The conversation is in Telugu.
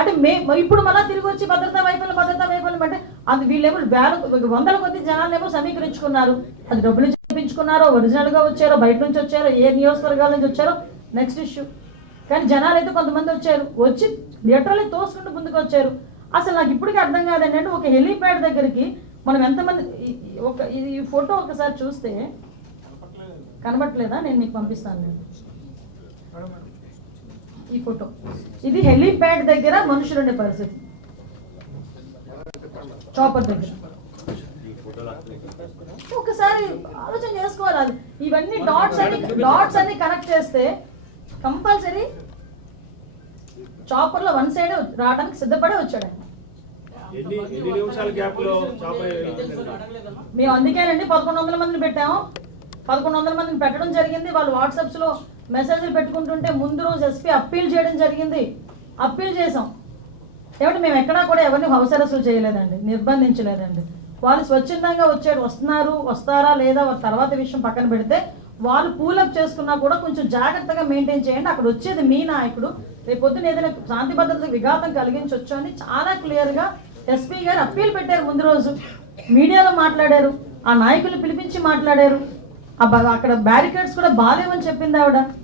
అంటే ఇప్పుడు మళ్ళీ తిరిగి వచ్చి భద్రతా వైఫల్యం అంటే అది వీళ్ళేమో వందల కొద్ది జనాలేమో సమీకరించుకున్నారు. అది డబ్బులు చూపించుకున్నారో, ఒరిజినల్గా వచ్చారో, బయట నుంచి వచ్చారో, ఏ నియోజకవర్గాల నుంచి వచ్చారో నెక్స్ట్ ఇష్యూ. కానీ జనాలు అయితే కొంతమంది వచ్చి లిటరల్లీ తోసుకుంటూ ముందుకు వచ్చారు. అసలు నాకు ఇప్పటికీ అర్థం కాదండి. అంటే ఒక హెలీప్యాడ్ దగ్గరికి మనం ఎంతమంది, ఈ ఫోటో ఒకసారి చూస్తే కనబట్టలేదా? నేను మీకు పంపిస్తాను. నేను ఈ ఫోటో, ఇది హెలీప్యాడ్ దగ్గర మనుషులు ఉండే పరిస్థితి, చాపర్ దగ్గర. ఒకసారి ఆలోచన చేసుకోవాలి. ఇవన్నీ డాట్స్ అన్ని కనెక్ట్ చేస్తే కంపల్సరీ చాపర్లో వన్ సైడ్ రావడానికి సిద్ధపడే వచ్చాడు ఆయన. మేము అందుకేనండి 1100 మందిని పెట్టాము. 1100 మందిని పెట్టడం జరిగింది. వాళ్ళు వాట్సాప్స్లో మెసేజ్లు పెట్టుకుంటుంటే ముందు రోజు ఎస్పీ అప్పీల్ చేయడం జరిగింది. అప్పీల్ చేసాం. ఏమంటే మేము ఎక్కడా కూడా ఎవరిని హౌస్ అరెస్టులు చేయలేదండి, నిర్బంధించలేదండి. వాళ్ళు స్వచ్ఛందంగా వస్తారా లేదా తర్వాత విషయం పక్కన పెడితే వాళ్ళు పూలప్ చేసుకున్నా కూడా కొంచెం జాగ్రత్తగా మెయింటైన్ చేయండి. అక్కడ వచ్చేది మీ నాయకుడు, రేపు పొద్దున ఏదైనా శాంతి భద్రతకు విఘాతం కలిగించవచ్చు అని చాలా క్లియర్గా ఎస్పీ గారు అప్పీల్ పెట్టారు. ముందు రోజు మీడియాలో మాట్లాడారు, ఆ నాయకులు పిలిపించి మాట్లాడారు. అక్కడ బ్యారికేడ్స్ కూడా బాలేవని చెప్పింది ఆవిడ.